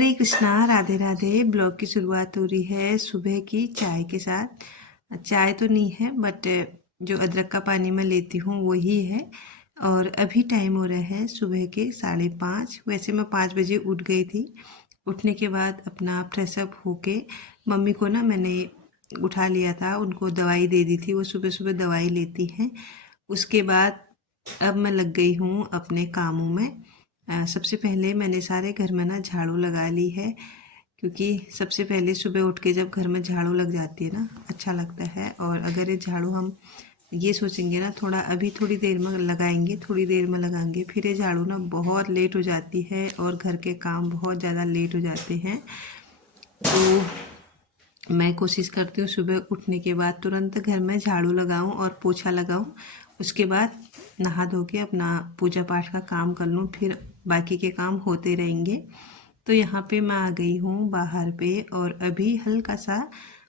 हरे Krishna, Radhe Radhe. Blog की शुरुआत हो रही है सुबह की चाय के साथ। चाय तो नहीं है बट जो अदरक का पानी मैं लेती हूँ वही है। और अभी टाइम हो रहा है सुबह के 5:30। वैसे मैं 5 बजे उठ गई थी। उठने के बाद अपना फ्रेशअप होके मम्मी को ना मैंने उठा लिया था, उनको दवाई दे दी थी, वो सुबह सुबह दवाई लेती हैं। उसके बाद अब मैं लग गई हूँ अपने कामों में। सबसे पहले मैंने सारे घर में ना झाड़ू लगा ली है, क्योंकि सबसे पहले सुबह उठ के जब घर में झाड़ू लग जाती है ना अच्छा लगता है। और अगर ये झाड़ू हम ये सोचेंगे ना थोड़ा अभी थोड़ी देर में लगाएंगे, थोड़ी देर में लगाएंगे, फिर ये झाड़ू ना बहुत लेट हो जाती है और घर के काम बहुत ज़्यादा लेट हो जाते हैं। तो मैं कोशिश करती हूँ सुबह उठने के बाद तुरंत घर में झाड़ू लगाऊं और पोछा लगाऊं। उसके बाद नहा धो के अपना पूजा पाठ का काम कर लूँ, फिर बाकी के काम होते रहेंगे। तो यहाँ पे मैं आ गई हूँ बाहर पे और अभी हल्का सा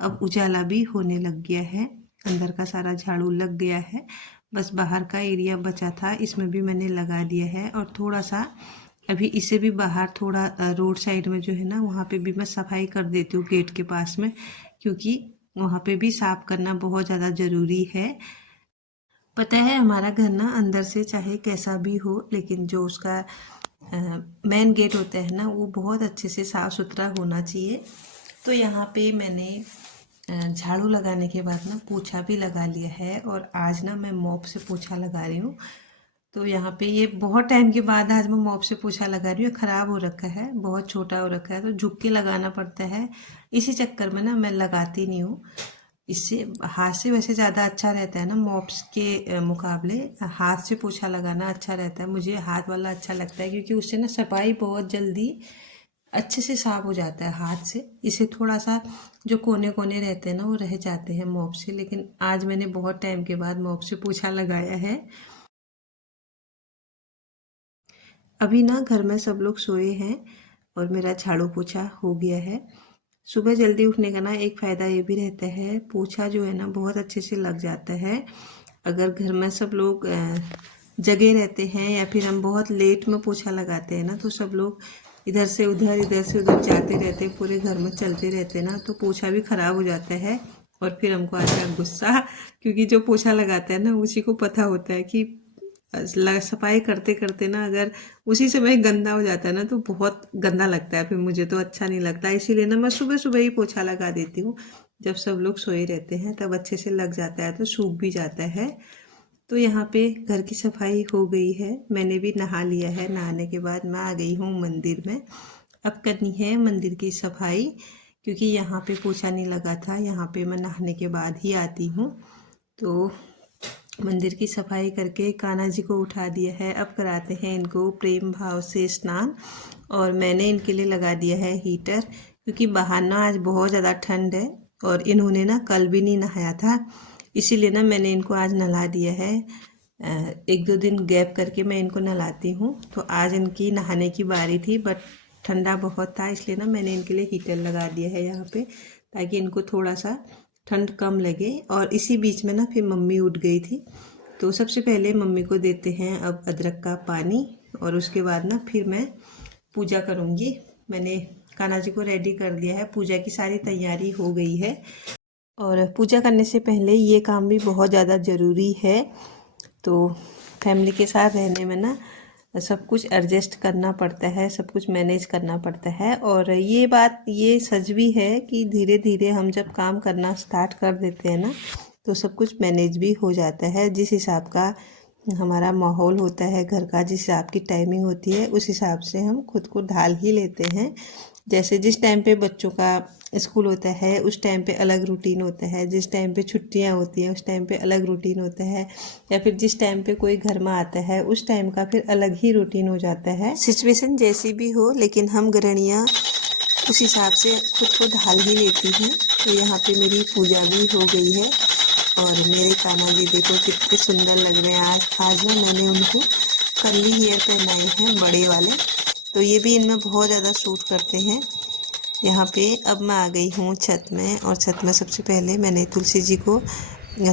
अब उजाला भी होने लग गया है। अंदर का सारा झाड़ू लग गया है, बस बाहर का एरिया बचा था, इसमें भी मैंने लगा दिया है। और थोड़ा सा अभी इसे भी बाहर थोड़ा रोड साइड में जो है ना वहाँ पे भी मैं सफाई कर देती हूँ गेट के पास में, क्योंकि वहाँ पे भी साफ करना बहुत ज़्यादा ज़रूरी है। पता है हमारा घर ना अंदर से चाहे कैसा भी हो, लेकिन जो उसका मेन गेट होता है ना वो बहुत अच्छे से साफ़ सुथरा होना चाहिए। तो यहाँ पे मैंने झाड़ू लगाने के बाद ना पोछा भी लगा लिया है और आज ना मैं मॉप से पोछा लगा रही हूँ। तो यहाँ पे ये बहुत टाइम के बाद आज मैं मॉप से पोछा लगा रही हूँ। ख़राब हो रखा है, बहुत छोटा हो रखा है, तो झुक के लगाना पड़ता है। इसी चक्कर में ना मैं लगाती नहीं हूँ। इससे हाथ से वैसे ज़्यादा अच्छा रहता है ना, मॉप्स के मुकाबले हाथ से पोछा लगाना अच्छा रहता है। मुझे हाथ वाला अच्छा लगता है क्योंकि उससे ना सफाई बहुत जल्दी अच्छे से साफ हो जाता है हाथ से। इसे थोड़ा सा जो कोने कोने रहते हैं ना वो रह जाते हैं मॉप से, लेकिन आज मैंने बहुत टाइम के बाद मॉप से पोछा लगाया है। अभी ना घर में सब लोग सोए हैं और मेरा झाड़ू पोछा हो गया है। सुबह जल्दी उठने का ना एक फ़ायदा ये भी रहता है, पोछा जो है ना बहुत अच्छे से लग जाता है। अगर घर में सब लोग जगे रहते हैं या फिर हम बहुत लेट में पोछा लगाते हैं ना, तो सब लोग इधर से उधर जाते रहते हैं, पूरे घर में चलते रहते हैं ना, तो पोछा भी ख़राब हो जाता है। और फिर हमको आता है गुस्सा, क्योंकि जो पोछा लगाता है ना उसी को पता होता है कि सफाई करते करते ना अगर उसी समय गंदा हो जाता है ना तो बहुत गंदा लगता है, फिर मुझे तो अच्छा नहीं लगता। इसीलिए ना मैं सुबह सुबह ही पोछा लगा देती हूँ, जब सब लोग सोए रहते हैं तब अच्छे से लग जाता है, तो सूख भी जाता है। तो यहाँ पे घर की सफाई हो गई है, मैंने भी नहा लिया है। नहाने के बाद मैं आ गई हूँ मंदिर में। अब करनी है मंदिर की सफाई, क्योंकि यहाँ पे पोछा नहीं लगा था, यहाँ पे मैं नहाने के बाद ही आती हूँ। तो मंदिर की सफाई करके कान्हा जी को उठा दिया है। अब कराते हैं इनको प्रेम भाव से स्नान। और मैंने इनके लिए लगा दिया है हीटर, क्योंकि बाहर ना आज बहुत ज़्यादा ठंड है और इन्होंने ना कल भी नहीं नहाया था, इसीलिए ना मैंने इनको आज नहला दिया है। 1-2 दिन गैप करके मैं इनको नहलाती हूँ, तो आज इनकी नहाने की बारी थी, बट ठंडा बहुत था, इसलिए ना मैंने इनके लिए हीटर लगा दिया है यहाँ पे, ताकि इनको थोड़ा सा ठंड कम लगे। और इसी बीच में ना फिर मम्मी उठ गई थी, तो सबसे पहले मम्मी को देते हैं अब अदरक का पानी, और उसके बाद ना फिर मैं पूजा करूँगी। मैंने कान्हा जी को रेडी कर दिया है, पूजा की सारी तैयारी हो गई है। और पूजा करने से पहले ये काम भी बहुत ज़्यादा ज़रूरी है। तो फैमिली के साथ रहने में ना सब कुछ एडजस्ट करना पड़ता है, सब कुछ मैनेज करना पड़ता है। और ये बात ये सच भी है कि धीरे धीरे हम जब काम करना स्टार्ट कर देते हैं ना तो सब कुछ मैनेज भी हो जाता है। जिस हिसाब का हमारा माहौल होता है घर का, जिस हिसाब की टाइमिंग होती है, उस हिसाब से हम खुद को ढाल ही लेते हैं। जैसे जिस टाइम पे बच्चों का स्कूल होता है उस टाइम पे अलग रूटीन होता है, जिस टाइम पे छुट्टियां होती हैं उस टाइम पे अलग रूटीन होता है, या फिर जिस टाइम पे कोई घर में आता है उस टाइम का फिर अलग ही रूटीन हो जाता है। सिचुएशन जैसी भी हो, लेकिन हम गृहिणियाँ उस हिसाब से खुद को ढाल ही लेती हैं। तो यहाँ पे मेरी पूजा भी हो गई है और मेरे कान्हा जी देखो कितने सुंदर लग रहे हैं। आज ना मैंने उनको कर्ली हेयर पहनाए हैं बड़े वाले, तो ये भी इनमें बहुत ज़्यादा सूट करते हैं। यहाँ पे अब मैं आ गई हूँ छत में, और छत में सबसे पहले मैंने तुलसी जी को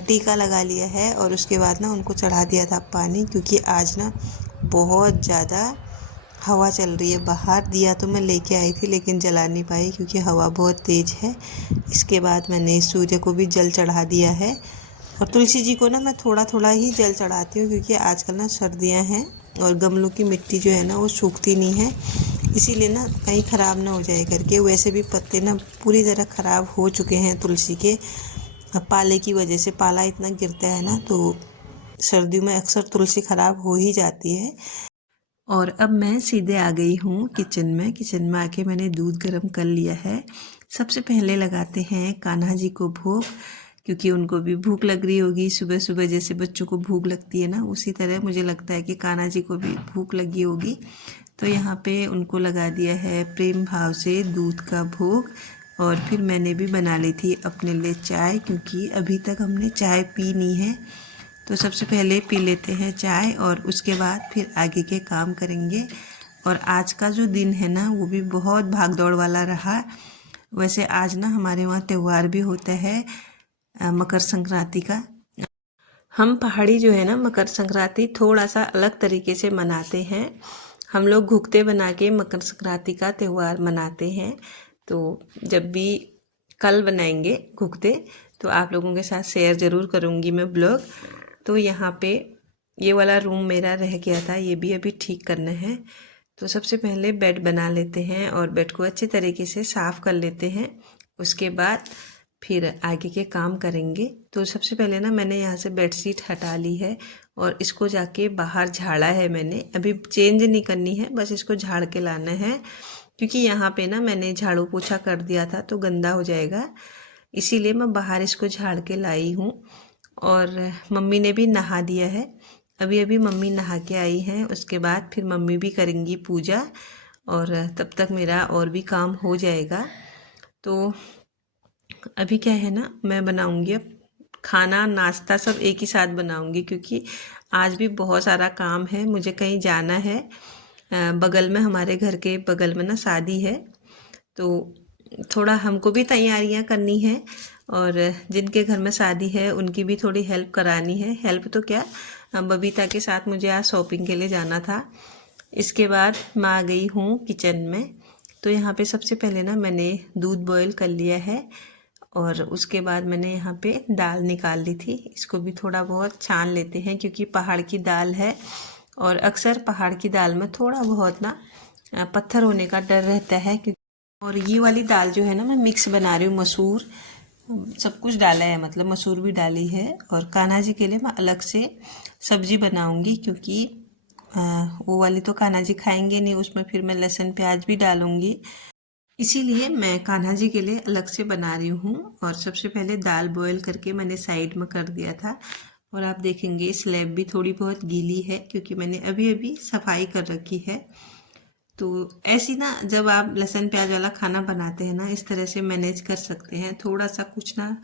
टीका लगा लिया है और उसके बाद ना उनको चढ़ा दिया था पानी, क्योंकि आज ना बहुत ज़्यादा हवा चल रही है बाहर। दिया तो मैं लेके आई थी लेकिन जला नहीं पाई क्योंकि हवा बहुत तेज़ है। इसके बाद मैंने सूर्य को भी जल चढ़ा दिया है। और तुलसी जी को ना मैं थोड़ा थोड़ा ही जल चढ़ाती हूँ क्योंकि आजकल ना सर्दियाँ हैं और गमलों की मिट्टी जो है ना वो सूखती नहीं है, इसीलिए ना कहीं ख़राब ना हो जाए करके। वैसे भी पत्ते ना पूरी तरह ख़राब हो चुके हैं तुलसी के, पाले की वजह से। पाला इतना गिरता है ना तो सर्दियों में अक्सर तुलसी ख़राब हो ही जाती है। और अब मैं सीधे आ गई हूँ किचन में। किचन में आके मैंने दूध गर्म कर लिया है। सबसे पहले लगाते हैं कान्हा जी को भोग, क्योंकि उनको भी भूख लग रही होगी। सुबह सुबह जैसे बच्चों को भूख लगती है ना, उसी तरह मुझे लगता है कि कान्हा जी को भी भूख लगी होगी। तो यहाँ पे उनको लगा दिया है प्रेम भाव से दूध का भोग। और फिर मैंने भी बना ली थी अपने लिए चाय, क्योंकि अभी तक हमने चाय पी नहीं है। तो सबसे पहले पी लेते हैं चाय और उसके बाद फिर आगे के काम करेंगे। और आज का जो दिन है ना वो भी बहुत भाग दौड़ वाला रहा। वैसे आज ना हमारे वहाँ त्यौहार भी होता है मकर संक्रांति का। हम पहाड़ी जो है ना मकर संक्रांति थोड़ा सा अलग तरीके से मनाते हैं। हम लोग घुघते बना के मकर संक्रांति का त्यौहार मनाते हैं। तो जब भी कल बनाएंगे घुघते तो आप लोगों के साथ शेयर ज़रूर करूँगी मैं ब्लॉग। तो यहाँ पे ये वाला रूम मेरा रह गया था, ये भी अभी ठीक करना है। तो सबसे पहले बेड बना लेते हैं और बेड को अच्छे तरीके से साफ़ कर लेते हैं। उसके बाद फिर आगे के काम करेंगे। तो सबसे पहले ना मैंने यहाँ से बेडशीट हटा ली है और इसको जाके बाहर झाड़ा है मैंने। अभी चेंज नहीं करनी है, बस इसको झाड़ के लाना है, क्योंकि यहाँ पे ना मैंने झाड़ू पोछा कर दिया था तो गंदा हो जाएगा, इसीलिए मैं बाहर इसको झाड़ के लाई हूँ। और मम्मी ने भी नहा दिया है। अभी अभी मम्मी नहा के आई हैं, उसके बाद फिर मम्मी भी करेंगी पूजा और तब तक मेरा और भी काम हो जाएगा। तो अभी क्या है ना, मैं बनाऊंगी अब खाना नाश्ता सब एक ही साथ बनाऊंगी, क्योंकि आज भी बहुत सारा काम है, मुझे कहीं जाना है। बगल में, हमारे घर के बगल में ना शादी है, तो थोड़ा हमको भी तैयारियां करनी है और जिनके घर में शादी है उनकी भी थोड़ी हेल्प करानी है। हेल्प तो क्या, बबीता के साथ मुझे आज शॉपिंग के लिए जाना था। इसके बाद मैं आ गई हूँ किचन में। तो यहाँ पे सबसे पहले ना मैंने दूध बॉईल कर लिया है और उसके बाद मैंने यहाँ पे दाल निकाल ली थी। इसको भी थोड़ा बहुत छान लेते हैं, क्योंकि पहाड़ की दाल है और अक्सर पहाड़ की दाल में थोड़ा बहुत ना पत्थर होने का डर रहता है। और ये वाली दाल जो है ना मैं मिक्स बना रही हूँ, मसूर सब कुछ डाला है, मतलब मसूर भी डाली है। और कान्हा जी के लिए मैं अलग से सब्जी बनाऊंगी, क्योंकि वो वाली तो कान्हा जी खाएंगे नहीं, उसमें फिर मैं लहसुन प्याज भी डालूंगी, इसीलिए मैं कान्हा जी के लिए अलग से बना रही हूँ। और सबसे पहले दाल बॉईल करके मैंने साइड में कर दिया था। और आप देखेंगे स्लैब भी थोड़ी बहुत गीली है, क्योंकि मैंने अभी अभी सफाई कर रखी है। तो ऐसी ना, जब आप लहसुन प्याज वाला खाना बनाते हैं ना, इस तरह से मैनेज कर सकते हैं। थोड़ा सा कुछ ना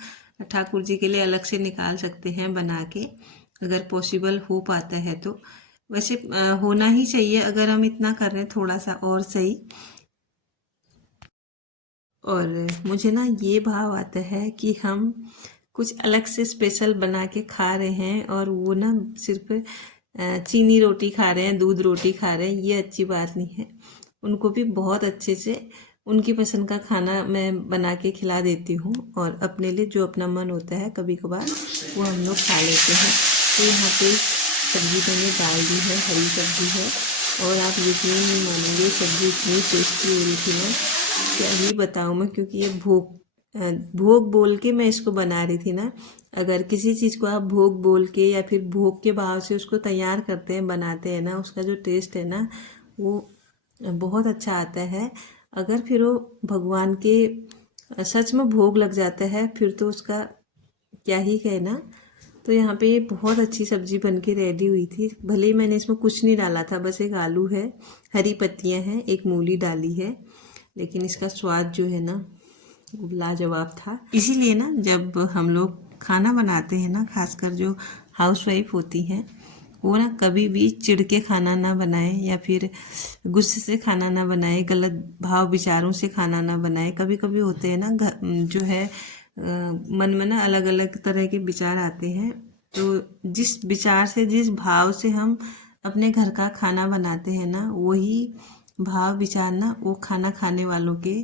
ठाकुर जी के लिए अलग से निकाल सकते हैं बना के, अगर पॉसिबल हो पाता है तो। वैसे होना ही चाहिए, अगर हम इतना कर रहे हैं थोड़ा सा और सही। और मुझे ना ये भाव आता है कि हम कुछ अलग से स्पेशल बना के खा रहे हैं, और वो ना सिर्फ चीनी रोटी खा रहे हैं, दूध रोटी खा रहे हैं, ये अच्छी बात नहीं है। उनको भी बहुत अच्छे से उनकी पसंद का खाना मैं बना के खिला देती हूँ, और अपने लिए जो अपना मन होता है कभी कभार वो हम लोग खा लेते हैं। तो यहाँ पे सब्जी मैंने डाल दी है, हरी सब्जी है, और आप यकीन नहीं मानेंगे सब्जी इतनी टेस्टी हो रही थी ना, क्या ही बताऊँ मैं। क्योंकि ये भोग भोग बोल के मैं इसको बना रही थी ना। अगर किसी चीज़ को आप भोग बोल के या फिर भोग के भाव से उसको तैयार करते हैं, बनाते हैं ना, उसका जो टेस्ट है ना वो बहुत अच्छा आता है। अगर फिर वो भगवान के सच में भोग लग जाता है, फिर तो उसका क्या ही कहना। तो यहाँ पे ये बहुत अच्छी सब्जी बन के रेडी हुई थी। भले ही मैंने इसमें कुछ नहीं डाला था, बस एक आलू है, हरी पत्तियाँ हैं, एक मूली डाली है, लेकिन इसका स्वाद जो है ना लाजवाब था। इसीलिए ना जब हम लोग खाना बनाते हैं ना, खासकर जो हाउसवाइफ होती हैं, वो ना कभी भी चिढ़ के खाना ना बनाए या फिर गुस्से से खाना ना बनाए, गलत भाव विचारों से खाना ना बनाए। कभी कभी होते हैं ना जो है मन में ना अलग अलग तरह के विचार आते हैं, तो जिस विचार से जिस भाव से हम अपने घर का खाना बनाते हैं ना, वही भाव विचार ना वो खाना खाने वालों के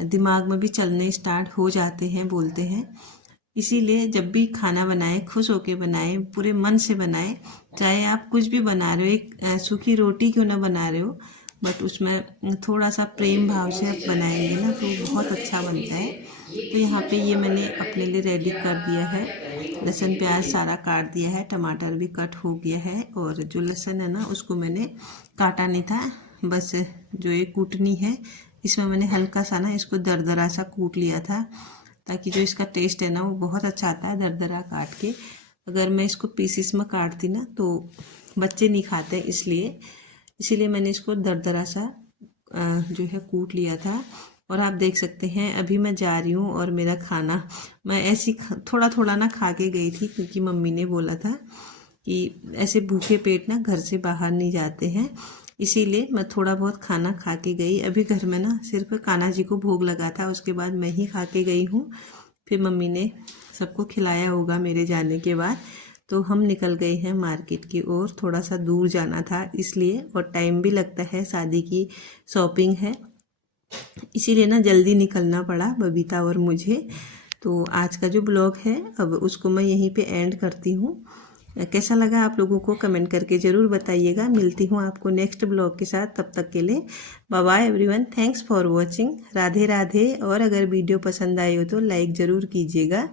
दिमाग में भी चलने स्टार्ट हो जाते हैं, बोलते हैं। इसीलिए जब भी खाना बनाएं खुश होके बनाएं, पूरे मन से बनाएं। चाहे आप कुछ भी बना रहे हो, एक सूखी रोटी क्यों ना बना रहे हो, बट उसमें थोड़ा सा प्रेम भाव से आप बनाएंगे ना तो बहुत अच्छा बनता है। तो यहाँ पे ये मैंने अपने लिए रेडी कर दिया है। लहसुन प्याज सारा काट दिया है, टमाटर भी कट हो गया है, और जो लहसुन है ना उसको मैंने काटा नहीं था, बस जो ये कूटनी है इसमें मैंने हल्का सा ना इसको दरदरा सा कूट लिया था, ताकि जो इसका टेस्ट है ना वो बहुत अच्छा आता है दरदरा काट के। अगर मैं इसको पीसीस में काटती ना तो बच्चे नहीं खाते, इसीलिए मैंने इसको दरदरा सा जो है कूट लिया था। और आप देख सकते हैं अभी मैं जा रही हूँ और मेरा खाना मैं ऐसी थोड़ा थोड़ा ना खा के गई थी, क्योंकि मम्मी ने बोला था कि ऐसे भूखे पेट ना घर से बाहर नहीं जाते हैं, इसीलिए मैं थोड़ा बहुत खाना खा के गई। अभी घर में ना सिर्फ कान्हा जी को भोग लगा था, उसके बाद मैं ही खा के गई हूँ। फिर मम्मी ने सबको खिलाया होगा मेरे जाने के बाद। तो हम निकल गए हैं मार्केट की ओर, थोड़ा सा दूर जाना था इसलिए, और टाइम भी लगता है, शादी की शॉपिंग है, इसीलिए ना जल्दी निकलना पड़ा बबीता और मुझे। तो आज का जो ब्लॉग है अब उसको मैं यहीं पे एंड करती हूँ। कैसा लगा आप लोगों को कमेंट करके ज़रूर बताइएगा। मिलती हूँ आपको नेक्स्ट ब्लॉग के साथ, तब तक के लिए bye bye everyone, thanks for watching, Radhe Radhe. और अगर वीडियो पसंद आई हो तो लाइक ज़रूर कीजिएगा।